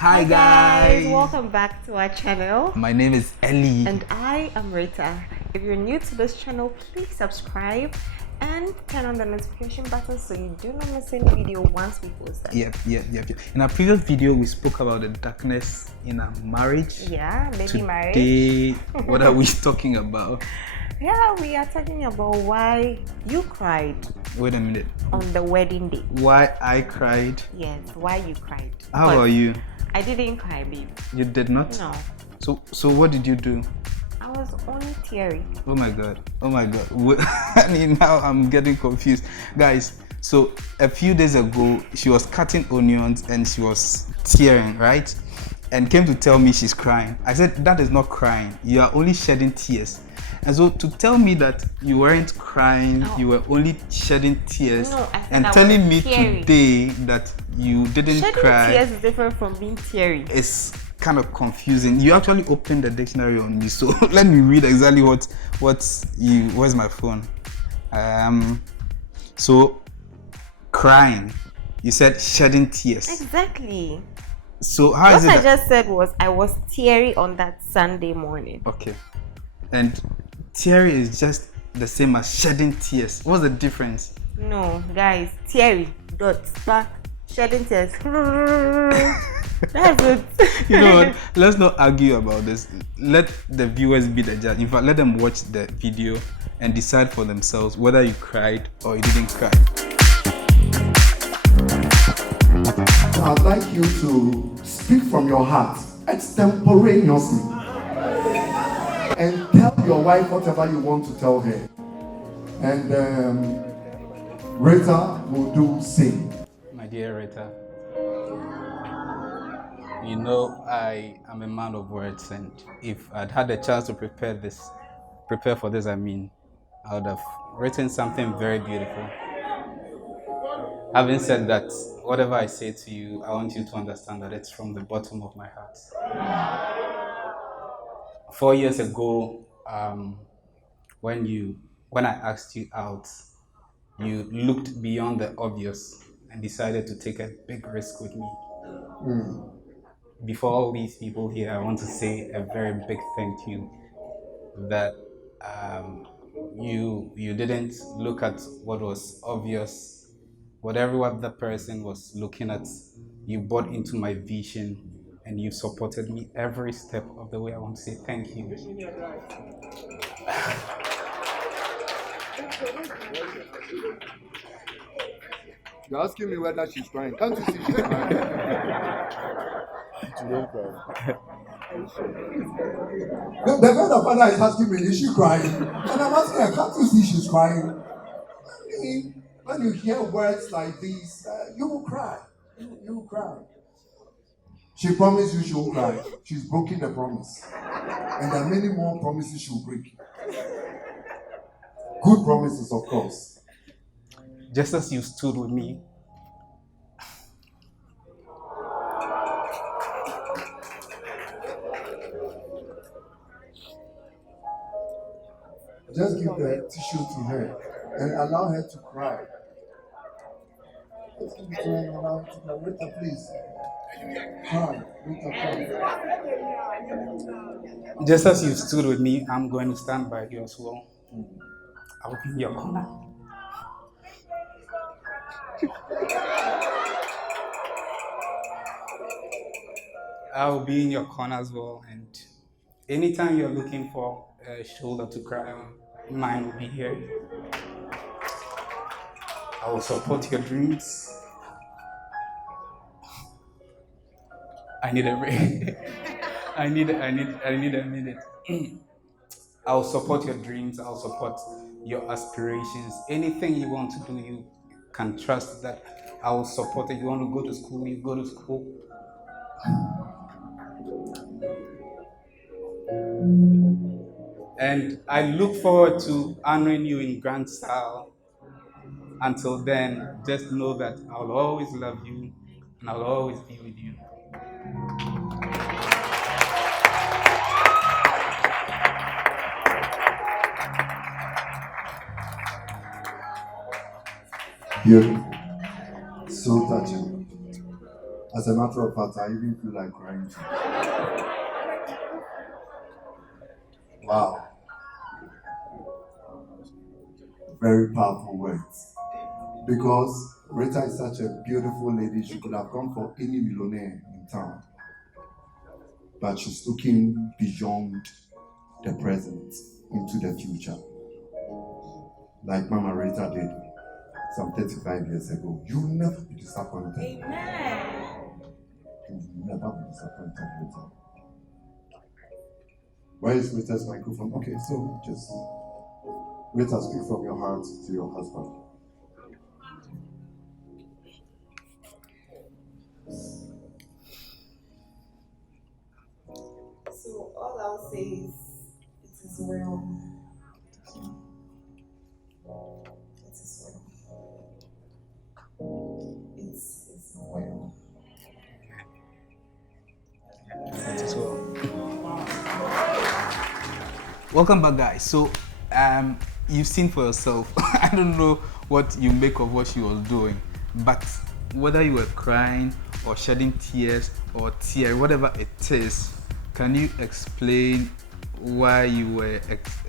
Hi guys, welcome back to our channel. My name is Ellie. And I am Rita. If you're new to this channel, please subscribe and turn on the notification button so you do not miss any video once we post them. Yep. In our previous video, we spoke about the darkness in our marriage. Yeah, baby marriage. Today, what are we talking about? Yeah, we are talking about why you cried. Wait a minute. On the wedding day. Why I cried? Yes, why you cried. How about you? I didn't cry, babe. You did not? No. So what did you do? I was only teary. Oh my god. I mean, now I'm getting confused. Guys, so a few days ago, she was cutting onions and she was tearing, right? And came to tell me she's crying. I said, that is not crying. You are only shedding tears. And so to tell me that you weren't crying, you were only shedding tears, and telling me today that you didn't cry. Shedding tears is different from being teary. It's kind of confusing. You actually opened the dictionary on me, so let me read exactly where's my phone? So crying. You said shedding tears. Exactly. So how is it? What I just said was I was teary on that Sunday morning. Okay. And teary is just the same as shedding tears. What's the difference? No, guys, teary, shedding tears. That's it. You know what? Let's not argue about this. Let the viewers be the judge. In fact, let them watch the video and decide for themselves whether you cried or you didn't cry. I'd like you to speak from your heart extemporaneously and tell your wife whatever you want to tell her. And Rita will do same. My dear Rita, you know I am a man of words, and if I'd had a chance to prepare for this, I would have written something very beautiful. Having said that, whatever I say to you, I want you to understand that it's from the bottom of my heart. 4 years ago, when I asked you out, you looked beyond the obvious and decided to take a big risk with me. Before all these people here, I want to say a very big thank you that you didn't look at what was obvious. What every other person was looking at, you bought into my vision and you supported me every step of the way. I want to say thank you. You're asking me whether she's crying. Can't you see she's crying? The father is asking me, is she crying? And I'm asking her, can't you see she's crying? I mean, when you hear words like these, you will cry. You will cry. She promised you she will cry. She's broken the promise. And there are many more promises she will break. Good promises, of course. Just as you stood with me, just give the tissue to her and allow her to cry. Just give it to her and allow her to cry. Rita, please. Cry. Rita, cry. just as you stood with me, I'm going to stand by you as well. I'll be in your corner. I'll be in your corner as well, and anytime you're looking for a shoulder to cry on, mine will be here. I will support your dreams. I need a break. I need a minute. I'll support your dreams. I'll support your aspirations. Anything you want to do, you can trust that I will support it. You want to go to school, you go to school. And I look forward to honoring you in grand style. Until then, just know that I'll always love you and I'll always be with you. Beautiful. So touching. As a a matter of fact, I even feel like crying too. Wow. Very powerful words. Because Rita is such a beautiful lady, she could have gone for any millionaire in town. But she's looking beyond the present into the future. Like Mama Rita did some 35 years ago. You will never be disappointed. Amen. You will never be disappointed, Rita. Where is Rita's microphone? Okay, so just Rita, speak from your heart to your husband. So all I'll say is it is well. It is well. It's well. As well. Welcome back, guys. So you've seen for yourself. I don't know what you make of what she was doing, but whether you were crying or shedding tears or tear, whatever it is, can you explain why you were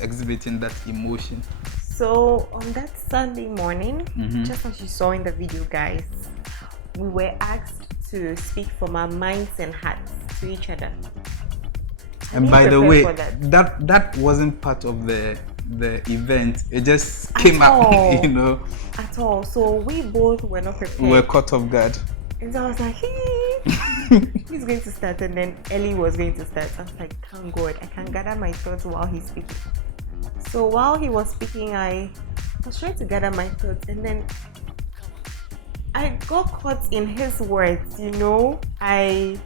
exhibiting that emotion? So on that Sunday morning, just as you saw in the video, guys, we were asked to speak from our minds and hearts to each other. And by the way, that wasn't part of the event. It just came up, you know. At all. So we both were not prepared. We were caught off guard. And so I was like, hey, he's going to start, and then Ellie was going to start. I was like, thank God, I can gather my thoughts while he's speaking. So while he was speaking, I was trying to gather my thoughts, and then I got caught in his words, you know. I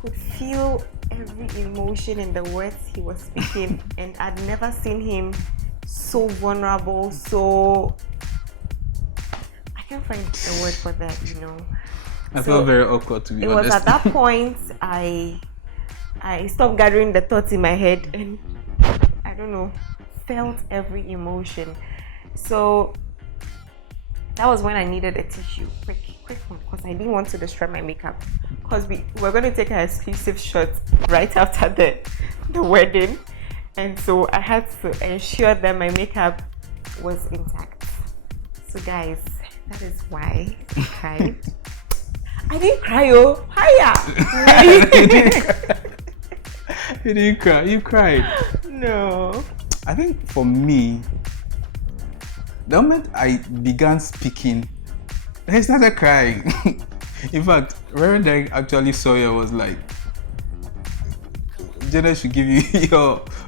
could feel every emotion in the words he was speaking, and I'd never seen him so vulnerable, so I can't find a word for that, you know. I felt very awkward, to be honest. It was at that point I stopped gathering the thoughts in my head, and I don't know, felt every emotion. So that was when I needed a tissue, quick one, because I didn't want to destroy my makeup, because we were going to take an exclusive shot right after the wedding, and so I had to ensure that my makeup was intact. So guys, that is why I cried. I didn't cry, oh, hiya! You didn't cry, you cried. No. I think for me, the moment I began speaking, I started crying. In fact, Reverend Derek actually saw you, was like, Janet should give you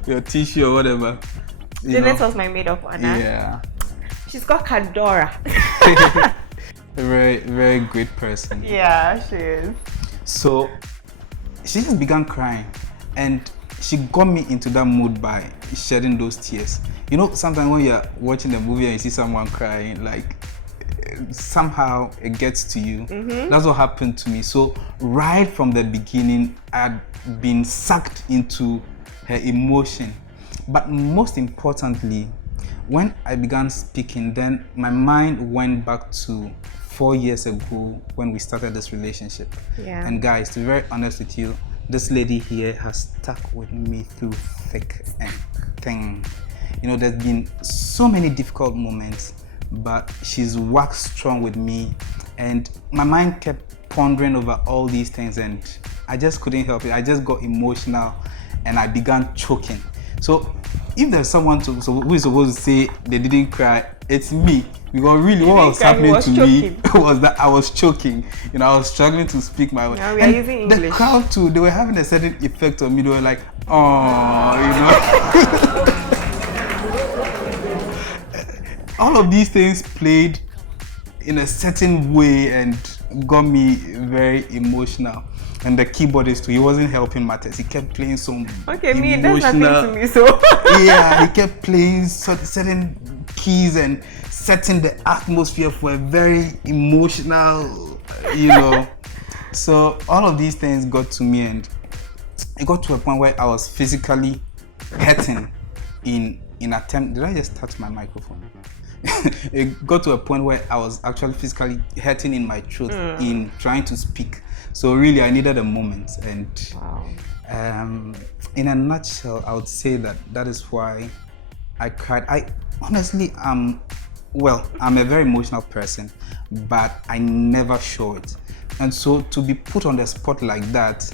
your tissue or whatever. Janet was my maid of honor. Yeah. She's called Kadora. A very, very great person. Yeah, she is. So she just began crying, and she got me into that mood by shedding those tears. You know, sometimes when you're watching a movie and you see someone crying, like somehow it gets to you. That's what happened to me. So right from the beginning, I had been sucked into her emotion. But most importantly, when I began speaking, then my mind went back to 4 years ago when we started this relationship. Yeah. And guys, to be very honest with you, this lady here has stuck with me through thick and thin. You know, there's been so many difficult moments, but she's waxed strong with me, and my mind kept pondering over all these things, and I just couldn't help it. I just got emotional and I began choking. So if there's someone who is supposed to say they didn't cry, it's me. Because really what was happening to me was that I was choking. You know, I was struggling to speak my words. Now we are using English. The crowd too, they were having a certain effect on me. They were like, oh, you know. All of these things played in a certain way and got me very emotional. And the keyboardist too, he wasn't helping matters. He kept playing some me, that's nothing to me, so. Yeah, he kept playing certain keys and setting the atmosphere for a very emotional, you know. So all of these things got to me, and it got to a point where I was physically hurting in attempt. Did I just touch my microphone? It got to a point where I was actually physically hurting in my throat in trying to speak. So really, I needed a moment, and Wow. in a nutshell, I would say that is why I cried. I honestly I'm a very emotional person, but I never show it. And so to be put on the spot like that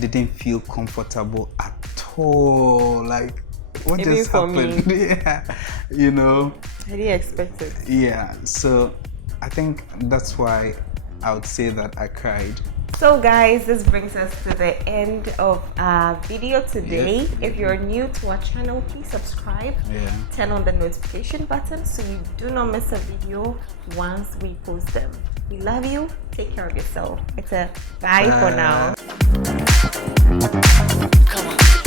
didn't feel comfortable at all. Like, what Maybe just for happened? me. Yeah, you know. I didn't expect it. Yeah, so I think that's why I would say that I cried. So guys, this brings us to the end of our video today. Yep. If you're new to our channel, please subscribe. Yeah. Turn on the notification button so you do not miss a video once we post them. We love you. Take care of yourself. It's a bye for now. Come on.